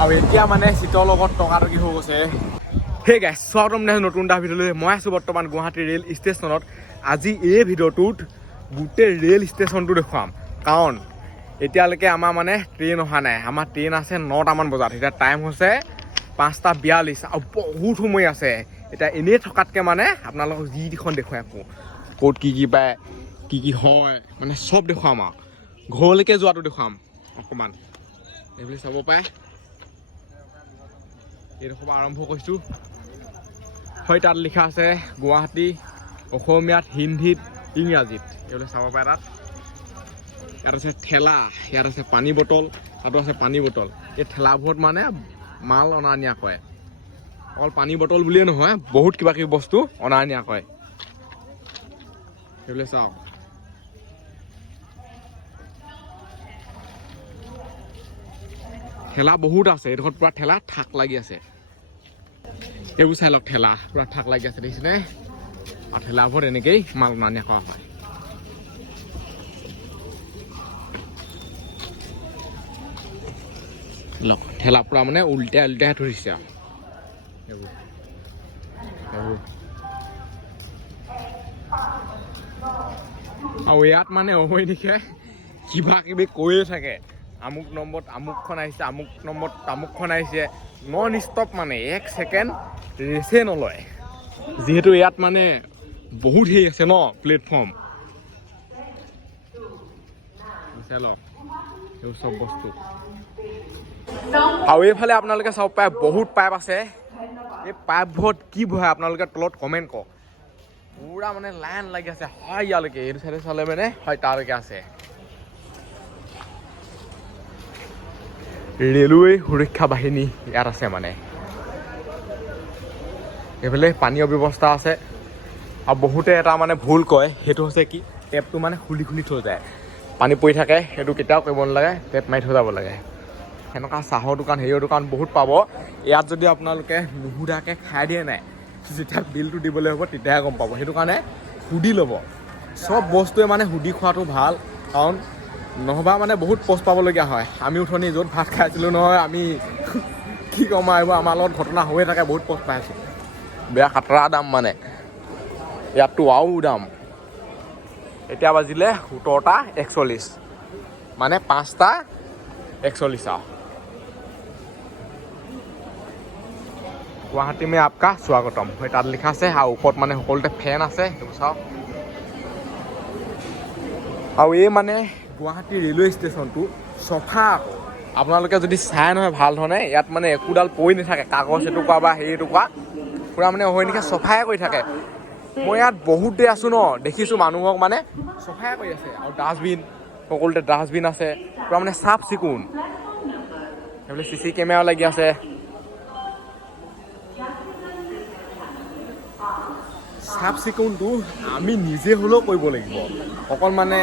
আৰু এতিয়া মানে চিটৰ লগত টকাটকি হৈ গৈছে। সেই গাইছ স্বাগতম নতুন এটা ভিডিঅ'লৈ। মই আছোঁ বৰ্তমান গুৱাহাটী ৰেল ষ্টেচনত। আজি এই ভিডিঅ'টোত গোটেই ৰেল ষ্টেচনটো দেখুৱাম, কাৰণ এতিয়ালৈকে আমাৰ মানে ট্ৰেইন অহা নাই। আমাৰ ট্ৰেইন আছে 9টামান বজাত, এতিয়া টাইম হৈছে 5:42 আৰু বহুত সময় আছে। এতিয়া এনেই থকাতকৈ মানে আপোনালোকক যিখন দেখুৱাই আকৌ ক'ত কি পায়, কি হয় মানে চব দেখুৱাম আৰু ঘৰলৈকে যোৱাটো দেখুৱাম অকণমান। এইবুলি চাব পাৰে এইডোখৰ পৰা আৰম্ভ কৰিছোঁ। হয়, তাত লিখা আছে গুৱাহাটী অসমীয়াত, হিন্দীত, ইংৰাজীত। এইবোৰ চাব পাৰে তাত। ইয়াত আছে ঠেলা, ইয়াত আছে পানী বটল, তাতো আছে পানী বটল। এই ঠেলাবোৰত মানে মাল অনা নিয়া কৰে। অকল পানী বটল বুলিয়ে নহয়, বহুত কিবা কিবি বস্তু অনা নিয়া কৰে। সেইবোৰ চাওক। ঠেলা বহুত আছে, এইডোখৰত পুৰা ঠেলা থাক লাগি আছে। এইবোৰ চাই লওক, ঠেলা পুৰা থাক লাগি আছে, দেখিছেনে? আৰু ঠেলাবোৰত এনেকেই মাল অনা নিয়া কৰা হয়। লওক, ঠেলা পুৰা মানে উল্টাই ধৰিছে আৰু এইবোৰ। আৰু ইয়াত মানে অহৈনিশে কিবা কিবি কৈয়ে থাকে। আমুক নম্বৰত আমুকখন আহিছে, আমুক নম্বৰত তামুকখন আহিছে। নন ষ্টপ মানে 1 ছেকেণ্ড ৰেচে নলয়। যিহেতু ইয়াত মানে বহুত হেৰি আছে ন, প্লেটফৰ্ম। চাই লওক এইবোৰ চব বস্তু। আৰু এইফালে আপোনালোকে চাব পাৰে বহুত পাইপ আছে। এই পাইপবোৰত কি বহে আপোনালোকে তলত কমেণ্ট কৰক। পুৰা মানে লাইন লাগি আছে হয় ইয়ালৈকে। এইটো চাইডে চালে মানে হয় তালৈকে আছে। ৰেলৱে সুৰক্ষা বাহিনী ইয়াত আছে মানে। এইফালে পানীয় ব্যৱস্থা আছে। আৰু বহুতে এটা মানে ভুল কয়, সেইটো হৈছে কি টেপটো মানে খুলি থৈ যায়। পানী পৰি থাকে, সেইটো কেতিয়াও কৰিব নালাগে, টেপ মাৰি থৈ যাব লাগে। সেনেকুৱা চাহৰ দোকান, হেৰিয়ৰ দোকান বহুত পাব। ইয়াত যদি আপোনালোকে নুসুধাকৈ খাই দিয়ে নাই, যেতিয়া বিলটো দিবলৈ হ'ব তেতিয়াহে গম পাব। সেইটো কাৰণে সুধি ল'ব। চব বস্তুৱে মানে সুধি খোৱাটো ভাল, কাৰণ নহ'বা মানে বহুত পষ্ট পাবলগীয়া হয়। আমি উঠনি য'ত ভাত খাইছিলোঁ নহয়, আমি কি ক'ম আৰু এইবোৰ আমাৰ লগত ঘটনা হৈয়ে থাকে, বহুত পষ্ট পাই আছোঁ। বেয়া খাতৰা দাম মানে, ইয়াততো আৰু দাম। এতিয়া বাজিলে 17:41, মানে 5:41 আৰু। গুৱাহাটী মে আপকা স্বাগতম হয় তাত লিখা আছে। আৰু ওপৰত মানে সকলোতে ফেন আছে, সেইবোৰ চাওক। আৰু এই মানে গুৱাহাটী ৰেলৱে ষ্টেচনটো চফা আকৌ। আপোনালোকে যদি চাই নহয় ভাল ধৰণে, ইয়াত মানে একোডাল পৰি নাথাকে, কাগজ এটুকুৰা বা হেৰি এটুকুৰা। পুৰা মানে অহৰ্নিশে চফাই কৰি থাকে। মই ইয়াত বহুত দেৰি আছোঁ ন, দেখিছোঁ মানুহক মানে চফাই কৰি আছে। আৰু ডাষ্টবিন, সকলোতে ডাষ্টবিন আছে, পুৰা মানে চাফ চিকুণ। সেইফালে CC কেমেৰাও লাগি আছে। চাফ চিকুণটো আমি নিজে হ'লেও কৰিব লাগিব। অকল মানে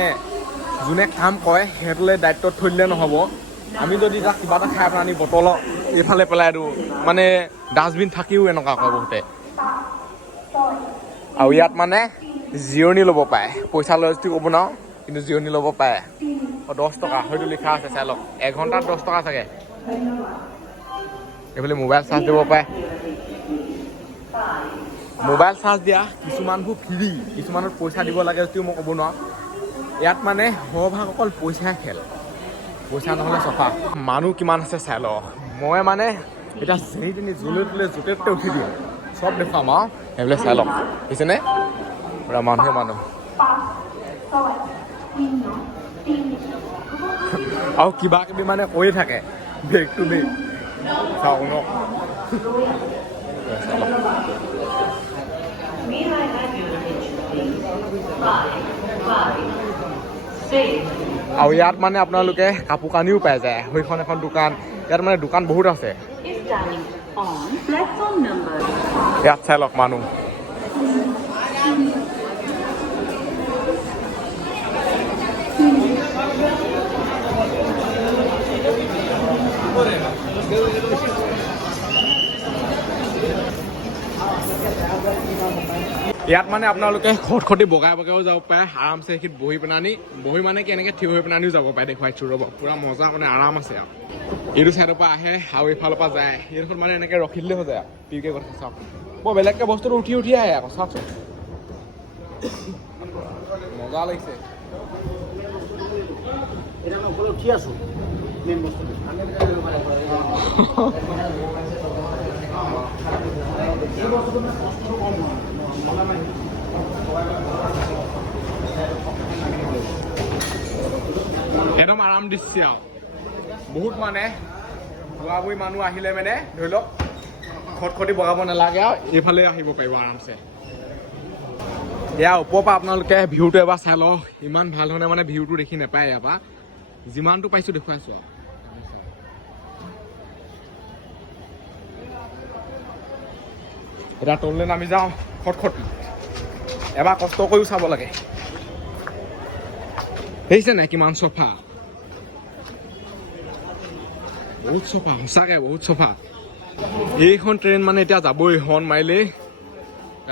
যোনে কাম কৰে সিহঁতলৈ দায়িত্বত থৈ দিলে নহ'ব। আমি যদি তাক কিবা এটা খাই পেলাই আনি বটলত এইফালে পেলাই দিওঁ, মানে ডাষ্টবিন থাকিও এনেকুৱা কৰে বহুতে। আৰু ইয়াত মানে জিৰণি ল'ব পাৰে, পইচা লৈ যদি ক'ব নোৱাৰো, কিন্তু জিৰণি ল'ব পাৰে। 10 টকা হয়তো লিখা আছে, চাই লওক। 1 ঘণ্টাত 10 টকা চাগে। এইফালে মোবাইল চাৰ্জ দিব পাৰে। মোবাইল চাৰ্জ দিয়া কিছুমানবোৰ ফ্ৰী, কিছুমানত পইচা দিব লাগে যদিও মই ক'ব নোৱাৰোঁ। ইয়াত মানে সৰহভাগ অকল পইচাই খেল, পইচা নহ'লে চফা। মানুহ কিমান আছে চাই লওঁ। মই মানে এতিয়া যেনি তেনি জলৈ তলৈ য'তে ত'তে উঠি দিওঁ, চব দেখুৱাম আৰু সেইবিলাক চাই লওক। বুজিছেনে? পুৰা মানুহ। আৰু কিবা কিবি মানে কৰি থাকে, বেগ টু বেগ চাওক ন। আৰু ইয়াত মানে আপোনালোকে কাপোৰ কানিও পাই যায়। সেইখন এখন দোকান, ইয়াত মানে দোকান বহুত আছে। ইয়াত চাই লওক মানুহ। ইয়াত মানে আপোনালোকে খটখটি বগাইও যাব পাৰে, আৰামছে এইখিনিত বহি মানে কি এনেকৈ থিয় হৈ পেলানিও যাব পাৰে। দেখুৱাইছোঁ ৰ'ব, পুৰা মজা মানে আৰাম আছে আৰু। এইটো চাইডৰ পৰা আহে আৰু এইফালৰ পৰা যায় এইডোখৰত মানে এনেকৈ ৰখি দিলে হৈ যায় আৰু পিকে কথা চাওক বৰ বেলেগকৈ বস্তুটো উঠি উঠি আহে আকৌ চাওকচোন মজা লাগিছে উঠি আছো মেইন বস্তু একদম আৰাম দিছে আৰু বহুত মানে বুঢ়া বুঢ়ী মানুহ আহিলে মানে ধৰি লওক খটখটি বগাব নালাগে আৰু এইফালে আহিব পাৰিব আৰামছে ইয়াৰ ওপৰৰ পৰা আপোনালোকে ভিউটো এবাৰ চাই লওক ইমান ভাল ধৰণে মানে ভিউটো দেখি নাপায় ইয়াৰ পৰা যিমানটো পাইছোঁ দেখুৱাইছোঁ আৰু এতিয়া তললৈ নামি যাওঁ খটখটি এবাৰ কষ্ট কৰিও চাব লাগে দেখিছে নাই কিমান চফা বহুত চফা সঁচাকৈ বহুত চফা এইখন ট্ৰেইন মানে এতিয়া যাবই হৰ্ণ মাৰিলেই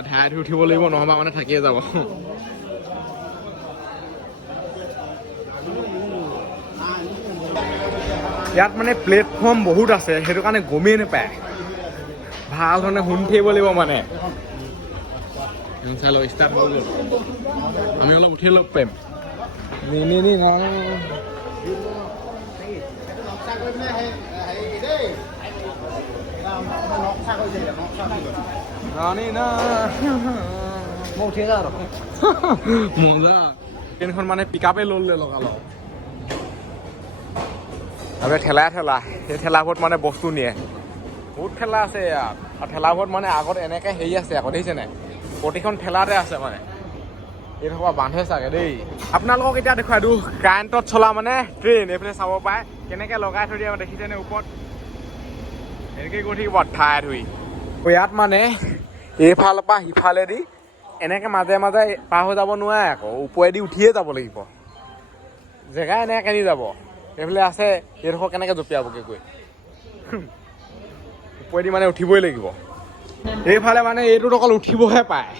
ধাৰাই ধুই উঠিব লাগিব নহ'বা মানে থাকিয়ে যাব ইয়াত মানে প্লেটফৰ্ম বহুত আছে সেইটো কাৰণে গমেই নাপায় ভাল ধৰণে শুনি থাকিব লাগিব মানে চাই লওক ষ্টাৰ্ট হৈ গ'ল আমি অলপ উঠি ল'ব পাৰিম মজা ট্ৰেইনখন মানে পিক আপে ল'লে লগালগ তাৰপিছত ঠেলা সেই ঠেলাবোৰত মানে বস্তু নিয়ে বহুত ঠেলা আছে ইয়াত আৰু ঠেলাবোৰত মানে আগত এনেকৈ হেৰি আছে আকৌ দেখিছে নাই প্ৰতিখন ঠেলাতে আছে মানে এইডোখৰ বান্ধে চাগে দেই আপোনালোকক এতিয়া দেখুৱাই দিওঁ কাৰেণ্টত চলা মানে ট্ৰেইন এইফালে চাব পাৰে কেনেকৈ লগাই থৈ দিয়ে দেখিছেনে ওপৰত এনেকৈ গৈ থাকিব ঠাই ধুই ইয়াত মানে এইফালৰ পৰা সিফালেদি এনেকৈ মাজে মাজে পাৰ হৈ যাব নোৱাৰে আকৌ ওপৰেদি উঠিয়ে যাব লাগিব জেগা এনেকৈ নি যাব এইফালে আছে এইডোখৰ কেনেকৈ জঁপিয়াবগৈ গৈ ওপৰেদি মানে উঠিবই লাগিব এইফালে মানে এইটোত অকল উঠিবহে পায়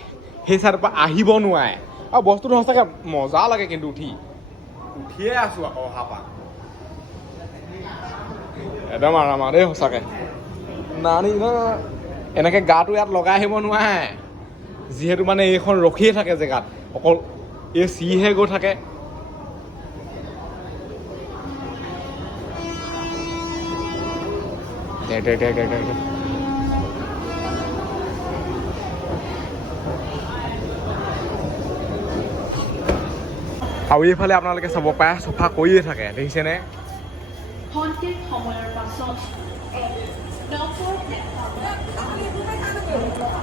সেই চাইডৰ পৰা আহিব নোৱাৰে আৰু বস্তুটো সঁচাকৈ মজা লাগে কিন্তু উঠিয়ে আছোঁ আকৌ অহাৰ পৰা একদম আৰাম আৰু দেই সঁচাকৈ নানি ন এনেকৈ গাটো ইয়াত লগাই আহিব নোৱাৰে যিহেতু মানে এইখন ৰখিয়ে থাকে জেগাত অকল এই চিহে গৈ থাকে আৰু এইফালে আপোনালোকে চাব পাৰে চফা কৰিয়ে থাকে দেখিছেনে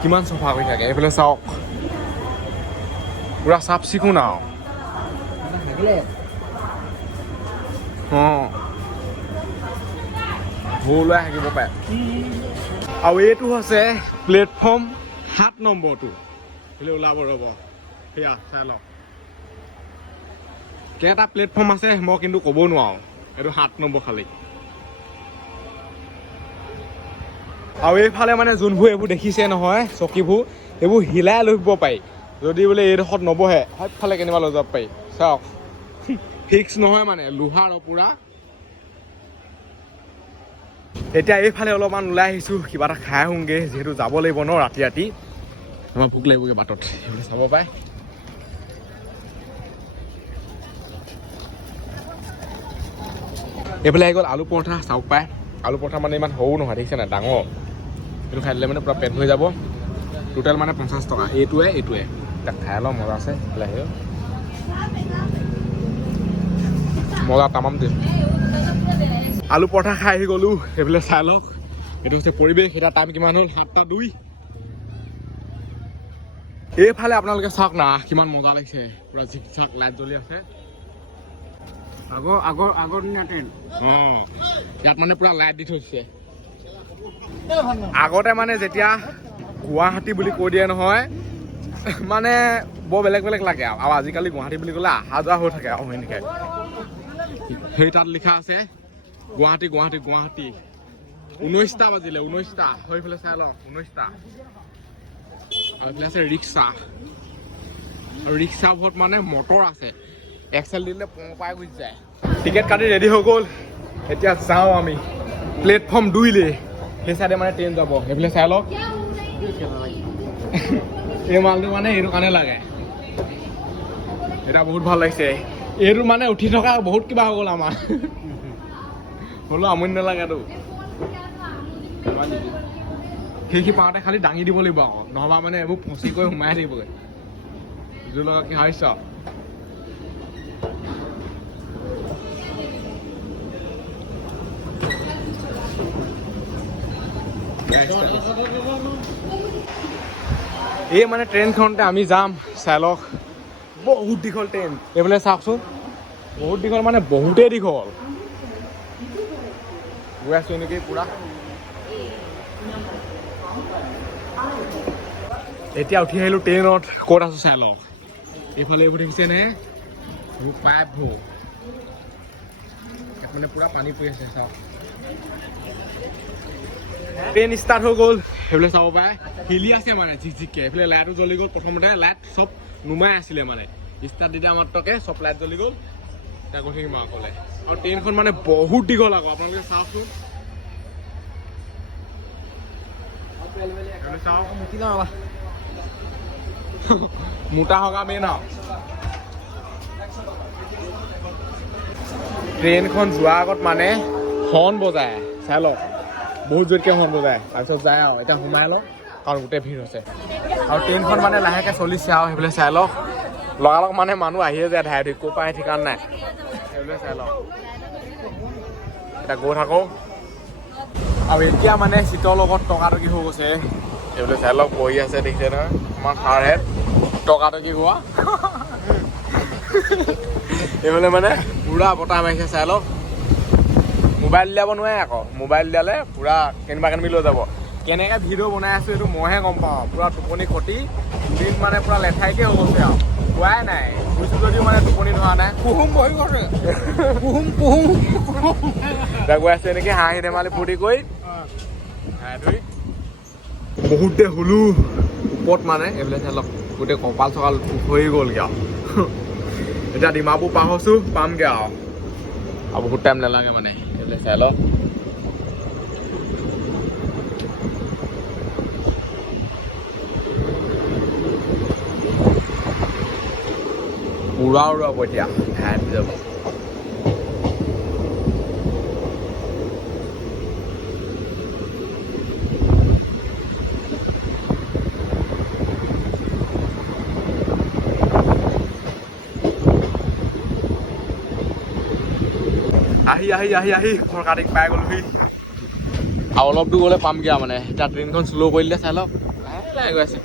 কিমান চফা কৰি থাকে এইফালে চাওক পুৰা চাফ চিকুণ আৰু ভুললৈ থাকিব পাৰে আৰু এইটো হৈছে প্লেটফৰ্ম 7 নম্বৰটো ওলাব ৰ'ব সেয়া চাই লওক কেইটা প্লেটফৰ্ম আছে মই কিন্তু ক'ব নোৱাৰো এইটো 7 নম্বৰ খালি আৰু এইফালে মানে যোনবোৰ এইবোৰ দেখিছে নহয় চকীবোৰ এইবোৰ হিলাই লৈ আহিব পাৰি যদি বোলে এইডোখৰত নবহে সেইফালে কেনিবা লৈ যাব পাৰি চাওক ফিক্স নহয় মানে লোহাৰ পুৰা এতিয়া এইফালে অলপমান ওলাই আহিছোঁ কিবা এটা খাই আহোঁগৈ যিহেতু যাব লাগিব ন ৰাতি আমাৰ ভোক লাগিবগৈ বাটত সেইফালে চাব পাৰে এইফালে আহি গ'ল আলু পৰঠা চাওক পায় আলু পৰঠা মানে ইমান সৰু নহয় দেখিছে নাই ডাঙৰ এইটো খাই দিলে মানে পূৰা পেট হৈ যাব টোটেল মানে 50 টকা এইটোৱে তাক খাই লওঁ মজা আছে এইফালে আহি মজা তামাম দিম আলু পৰঠা খাই আহি গ'লোঁ সেইফালে চাই লওক এইটো হৈছে পৰিৱেশ এতিয়া টাইম কিমান হ'ল 7:02 এইফালে আপোনালোকে চাওক না কিমান মজা লাগিছে পুৰা ঝিক ঝাক লাইট জ্বলি আছে আগৰ দিনীয়া ট্ৰেইন ইয়াত মানে পুৰা লাইট দি থৈছে আগতে মানে যেতিয়া গুৱাহাটী বুলি কৈ দিয়ে নহয় মানে বৰ বেলেগ লাগে আৰু আজিকালি গুৱাহাটী বুলি ক'লে অহা যোৱা হৈ থাকে আৰু সেনেকৈ সেই তাত লিখা আছে গুৱাহাটী 19টা বাজিলে 19টা সেইফালে চাই লওক 19টা আৰু এইফালে আছে ৰিক্সা আৰু ৰিক্সাবোৰত মানে মটৰ আছে এক্সেল দিলে পাই গুচি যায় টিকেট কাটি ৰেডি হৈ গ'ল এতিয়া যাওঁ আমি প্লেটফৰ্ম 2 সেই চাইডে মানে ট্ৰেইন যাব সেইফালে চাই লওক এই মালটো মানে এইটো কাৰণে লাগে এটা বহুত ভাল লাগিছে এইটো মানে উঠি থকা বহুত কিবা হৈ গ'ল আমাৰ হ'লেও আমনি নালাগেতো সেই পাওঁতে খালি দাঙি দিব লাগিব আকৌ নহ'বা মানে এইবোৰ ফচি কৰি সোমাই থাকিবগৈ জোৰ লগা কি ভাবিছ এই মানে ট্ৰেইনখনতে আমি যাম চাই লওক বহুত দীঘল ট্ৰেইন এইফালে চাওকচোন বহুত দীঘল মানে বহুতেই দীঘল গৈ আছো নেকি পুৰা এতিয়া উঠি আহিলো ট্ৰেইনত ক'ত আছো চাই লওক এইফালে এইবোৰ দেখিছেনে পাইপ মানে পুৰা পানী পৰি আছে চাওক ট্ৰেইন ষ্টাৰ্ট হৈ গ'ল সেইফালে চাব পাৰে হিলি আছে মানে ঝিকঝিককে এইফালে লাইটো জ্বলি গ'ল প্ৰথমতে লাইট চব নুমাই আছিলে মানে ষ্টাৰ্ট দি দিয়া মাত্ৰকে চব লাইট জ্বলি গ'ল এতিয়া গৈ থাকিম আকলে আৰু ট্ৰেইনখন মানে বহুত দীঘল আকৌ আপোনালোকে চাওকচোন চাওক মোটা হগা মেইন আৰু ট্ৰেইনখন যোৱাৰ আগত মানে হৰ্ণ বজায় চাই লওক বহুত জোৰকৈ হৰ্ণ বজায় তাৰপিছত যায় আৰু এতিয়া সোমাই লওক কাৰণ গোটেই ভিৰ হৈছে আৰু ট্ৰেইনখন মানে লাহেকৈ চলিছে আৰু সেইফালে চাই লওক লগালগ মানে মানুহ আহিয়ে যায় ধাই ধুই ক'ৰ পৰা আহি ঠিকান নাই সেইফালে চাই লওক এতিয়া গৈ থাকোঁ আৰু এতিয়া মানে চিটৰ লগত টকাটকি হৈ গৈছে এইফালে চাই লওক বহি আছে দেখিছে নহয় আমাৰ ছাৰহেঁত টকাটকি হোৱা এইফালে মানে পুৰা বতাহ মাৰিছে চাই লওক মোবাইল উলিয়াব নোৱাৰে আকৌ মোবাইল উলিয়ালে পুৰা কেনিবা কেনিবি লৈ যাব কেনেকৈ ভিডিঅ' বনাই আছোঁ এইটো মইহে গম পাওঁ পুৰা টোপনি খতি দুদিন মানে পুৰা লেঠাইকৈ হৈ গৈছে আৰু খোৱাই নাই শুইছোঁ যদিও মানে টোপনি ধৰা নাই পুহুম বহি গৈছে পুহুম এতিয়া গৈ আছোঁ এনেকৈ হাঁহি ধেমালি ফূৰ্তি কৰি ধুই বহুত দেৰি শুলো ওপৰত মানে এইফালে চাই লওক গোটেই কঁকাল চকাল হৈ গ'লগৈ আৰু এতিয়া ডিমাপুৰ পাহৰিছোঁ পামগৈ আৰু বহুত টাইম নালাগে মানে এইফালে চাই লওক পুৰা উৰাব এতিয়া ঠাই যাব আহি ফৰকাটিং পাই গ'লোহি আৰু অলপ দূৰ গ'লে পামগৈ আৰু মানে এতিয়া ট্ৰেইনখন শ্ল' কৰি দিলে চাই লওক লাহে গৈ আছে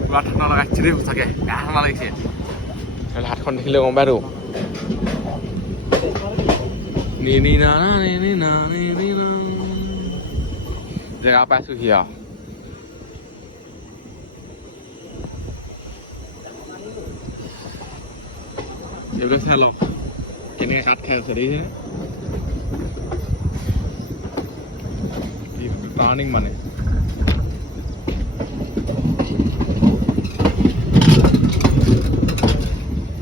পুৰা ঠাণ্ডা লগাইছে দেই সঁচাকৈ বেয়া ঠাণ্ডা লাগিছে হাতখন দেখিলে গম পায়তো জেগা পাইছোহি আৰু এইবিলাক চাই লওক কেনেকৈ কাঠ খাই আছে দেখিছে টাৰ্ণিং মানে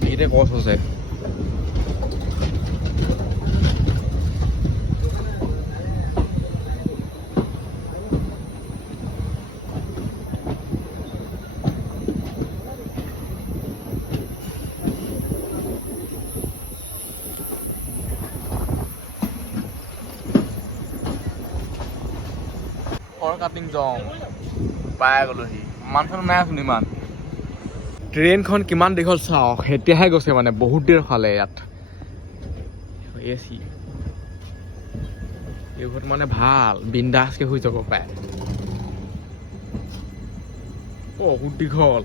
এইতে কচ হৈছে কাটিং যাওঁ পাই গ'লোহি মানুহ নাই আছোন ইমান ট্ৰেইনখন কিমান দীঘল চাওক এতিয়াহে গৈছে মানে বহুত দেৰি ৰখালে ইয়াত এচি এইবোৰত মানে ভাল বিন্দাছকৈ শুই যাব পাৰে বহুত দীঘল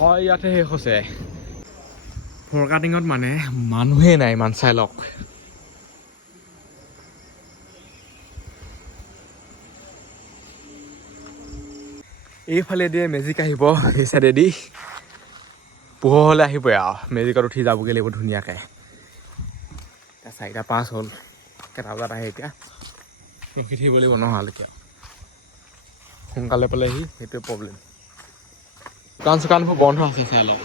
হয় ইয়াতে শেষ হৈছে ফৰকাটিঙত মানে মানুহে নাই ইমান চাই লওক এইফালে দিয়ে মেজিক আহিব এই চাইডেদি পোহৰ হ'লে আহিবই আৰু মেজিকত উঠি যাবগৈ লাগিব ধুনীয়াকৈ 4:05 হ'ল কেইটা বজাত আহে এতিয়া ৰখি থাকিব লাগিব নহালৈকে সোনকালে পালেহি সেইটোৱে প্ৰব্লেম দোকান চোকানবোৰ বন্ধ আছে চাই লওক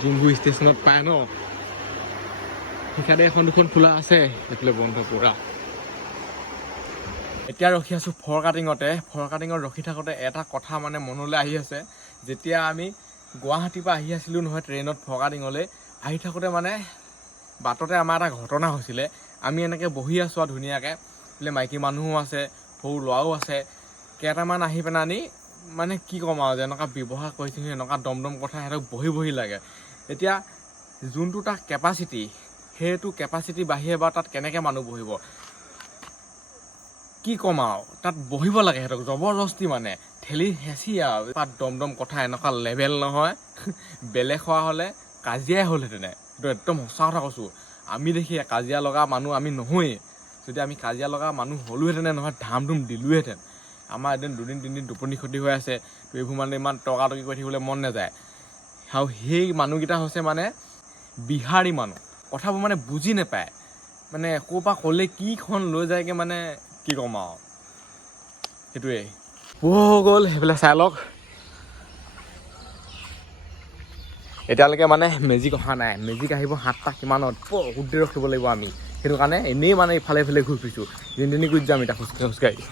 যোনবোৰ ষ্টেচনত পায় ন সেইকাৰণে এখন দুখন খোলা আছে সেইফালে বন্ধ পুৰা এতিয়া ৰখি আছোঁ ফৰকাটিঙতে ফৰকাটিঙত ৰখি থাকোঁতে এটা কথা মানে মনলৈ আহি আছে যেতিয়া আমি গুৱাহাটীৰ পৰা আহি আছিলোঁ নহয় ট্ৰেইনত ফৰকাটিঙলৈ আহি থাকোঁতে মানে বাটতে আমাৰ এটা ঘটনা হৈছিলে আমি এনেকৈ বহি আছোঁ আৰু ধুনীয়াকৈ বোলে মাইকী মানুহো আছে সৰু ল'ৰাও আছে কেইটামান আহি পেলাই মানে কি ক'ম আৰু যেনেকুৱা ব্যৱহাৰ কৰিছে এনেকুৱা দম কথা সিহঁতক বহি লাগে এতিয়া যোনটো তাৰ কেপাচিটি সেইটো কেপাচিটি বাহিৰে বাৰু তাত কেনেকৈ মানুহ বহিব কি ক'ম আৰু তাত বহিব লাগে সিহঁতক জবৰদস্তি মানে ঠেলি হেঁচি আৰু তাত দম কথা এনেকুৱা লেভেল নহয় বেলেগ হোৱা হ'লে কাজিয়াই হ'লহেঁতেনে এইটো একদম সঁচা কথা কৈছোঁ আমি দেখি কাজিয়া লগা মানুহ আমি নহয়েই যদি আমি কাজিয়া লগা মানুহ হ'লোহেঁতেনে নহয় ধাম ধুম দিলোহেঁতেন আমাৰ এদিন 2-3 দিন টোপনি ক্ষতি হৈ আছে তো এইবোৰ মানে ইমান টকাটকি কৰি থাকিবলৈ মন নাযায় আৰু সেই মানুহকেইটা হৈছে মানে বিহাৰী মানুহ কথাবোৰ মানে বুজি নাপায় মানে ক'ৰ পৰা ক'লে কিখন লৈ যায়গৈ মানে কি ক'ম আৰু সেইটোৱে পোহ হৈ গ'ল সেইফালে চাই লওক এতিয়ালৈকে মানে মেজিক অহা নাই মেজিক আহিব 7টা কিমানত বহুত দেৰি ৰখিব লাগিব আমি সেইটো কাৰণে এনেই মানে ইফালে ঘূৰি ফুৰিছোঁ যেনি গুচি যাম এতিয়া খোজকাঢ়ি